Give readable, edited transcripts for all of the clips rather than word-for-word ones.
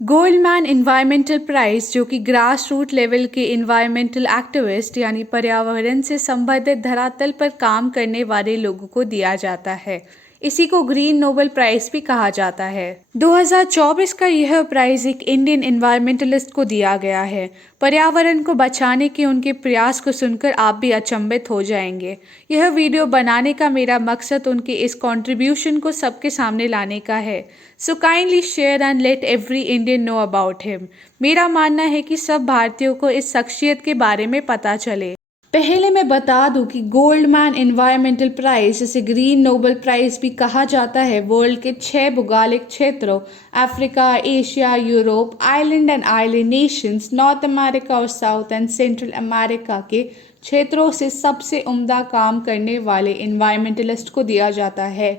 Goldman environmental price, जो कि grass root level के इन्वायरमेंटल एक्टिविस्ट यानी पर्यावरण से संबंधित धरातल पर काम करने वाले लोगों को दिया जाता है। इसी को ग्रीन नोबेल प्राइज़ भी कहा जाता है। 2024 का यह प्राइज़ एक इंडियन इन्वायरमेंटलिस्ट को दिया गया है। पर्यावरण को बचाने के उनके प्रयास को सुनकर आप भी अचंभित हो जाएंगे। यह वीडियो बनाने का मेरा मकसद उनके इस कंट्रीब्यूशन को सबके सामने लाने का है। So kindly share and let every Indian know about him. मेरा मानना है कि सब भारतीयों को इस शख्सियत के बारे में पता चले। पहले मैं बता दूं कि गोल्डमैन इन्वायरमेंटल प्राइज़, जिसे ग्रीन नोबेल प्राइज़ भी कहा जाता है, वर्ल्ड के 6 भौगोलिक क्षेत्रों Africa, Asia, Europe, island and island Nations, north America और साउथ एंड सेंट्रल अमेरिका के क्षेत्रों से सबसे उम्दा काम करने वाले इन्वायरमेंटलिस्ट को दिया जाता है।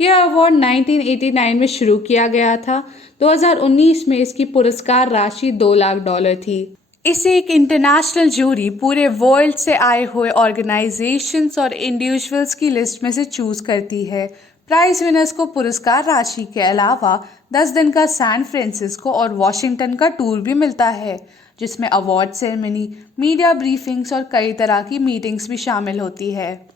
यह अवार्ड 1989 में शुरू किया गया था। 2019 में इसकी पुरस्कार राशि $2 लाख थी। इसे एक इंटरनेशनल जूरी पूरे वर्ल्ड से आए हुए ऑर्गेनाइजेशंस और इंडिविजुअल्स की लिस्ट में से चूज करती है। प्राइज विनर्स को पुरस्कार राशि के अलावा 10 दिन का सैन फ्रांसिस्को और वॉशिंगटन का टूर भी मिलता है, जिसमें अवार्ड सेरेमनी, मीडिया ब्रीफिंग्स और कई तरह की मीटिंग्स भी शामिल होती है।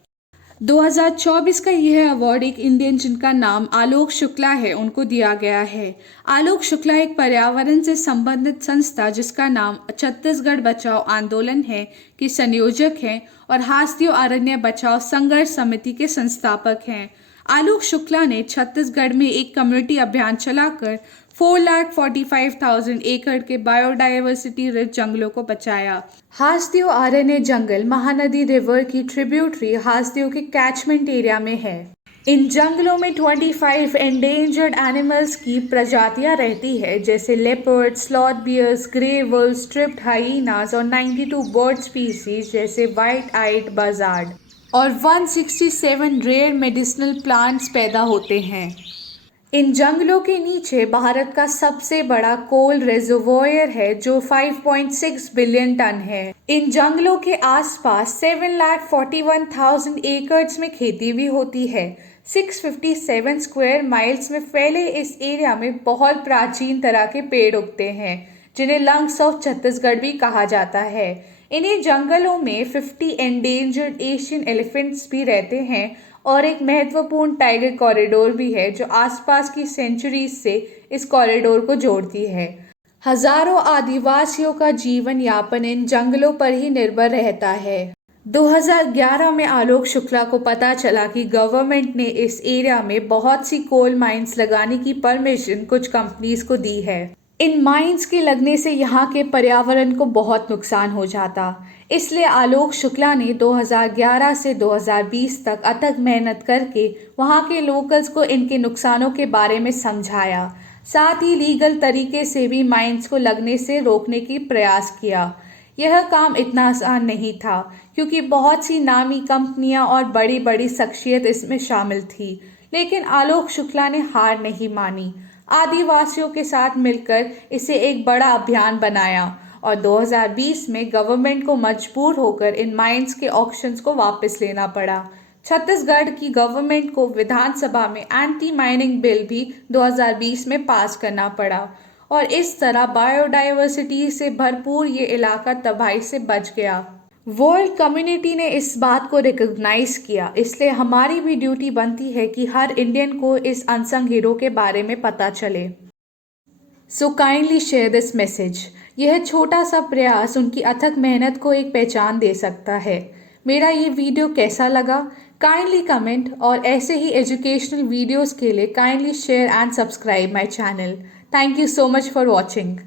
2024 का यह अवार्ड एक इंडियन जिनका नाम आलोक शुक्ला है उनको दिया गया है। आलोक शुक्ला एक पर्यावरण से संबंधित संस्था जिसका नाम छत्तीसगढ़ बचाओ आंदोलन है के संयोजक हैं और हास्तियों अरण्य बचाओ संघर्ष समिति के संस्थापक हैं। आलोक शुक्ला ने छत्तीसगढ़ में एक कम्युनिटी अभियान चलाकर 4,45,000 एकड़ के बायोडायवर्सिटी रिच जंगलों को बचाया। हास्तियों अरण्य जंगल महानदी रिवर की ट्रिब्यूटरी हास्तियों के कैचमेंट एरिया में है। इन जंगलों में 25 एंडेंजर्ड एनिमल्स की प्रजातियां रहती है, जैसे leopard, sloth bears, grey wolf, striped hyenas और 92 बर्ड स्पीसीज जैसे व्हाइट आइड बजार्ड और 167 रेयर मेडिसिनल प्लांट्स पैदा होते हैं। इन जंगलों के नीचे भारत का सबसे बड़ा कोल रिजर्वोयर है जो 5.6 बिलियन टन है। इन जंगलों के आसपास 7,41,000 एकड़ में खेती भी होती है। 657 स्क्वायर माइल्स में फैले इस एरिया में बहुत प्राचीन तरह के पेड़ उगते हैं, जिन्हें लंग्स ऑफ छत्तीसगढ़ भी कहा जाता है। इन्हीं जंगलों में 50 एंडेंजर्ड एशियन एलिफेंट्स भी रहते हैं और एक महत्वपूर्ण टाइगर कॉरिडोर भी है जो आसपास की सेंचुरीज से इस कॉरिडोर को जोड़ती है। हजारों आदिवासियों का जीवन यापन इन जंगलों पर ही निर्भर रहता है। 2011 में आलोक शुक्ला को पता चला कि गवर्नमेंट ने इस एरिया में बहुत सी कोल माइंस लगाने की परमिशन कुछ कंपनीज को दी है। इन माइंस के लगने से यहाँ के पर्यावरण को बहुत नुकसान हो जाता, इसलिए आलोक शुक्ला ने 2011 से 2020 तक अथक मेहनत करके वहाँ के लोकल्स को इनके नुकसानों के बारे में समझाया। साथ ही लीगल तरीके से भी माइंस को लगने से रोकने की प्रयास किया। यह काम इतना आसान नहीं था क्योंकि बहुत सी नामी कंपनियां और बड़ी बड़ी शख्सियत इसमें शामिल थी, लेकिन आलोक शुक्ला ने हार नहीं मानी। आदिवासियों के साथ मिलकर इसे एक बड़ा अभियान बनाया और 2020 में गवर्नमेंट को मजबूर होकर इन माइंस के ऑक्शंस को वापस लेना पड़ा। छत्तीसगढ़ की गवर्नमेंट को विधानसभा में एंटी माइनिंग बिल भी 2020 में पास करना पड़ा और इस तरह बायोडायवर्सिटी से भरपूर ये इलाका तबाही से बच गया। वर्ल्ड कम्युनिटी ने इस बात को रिकॉग्नाइज किया, इसलिए हमारी भी ड्यूटी बनती है कि हर इंडियन को इस अनसंग हीरो के बारे में पता चले। So kindly share this message. यह छोटा सा प्रयास उनकी अथक मेहनत को एक पहचान दे सकता है। मेरा ये वीडियो कैसा लगा? काइंडली कमेंट और ऐसे ही एजुकेशनल वीडियोस के लिए kindly share and subscribe my channel. Thank you so much for watching.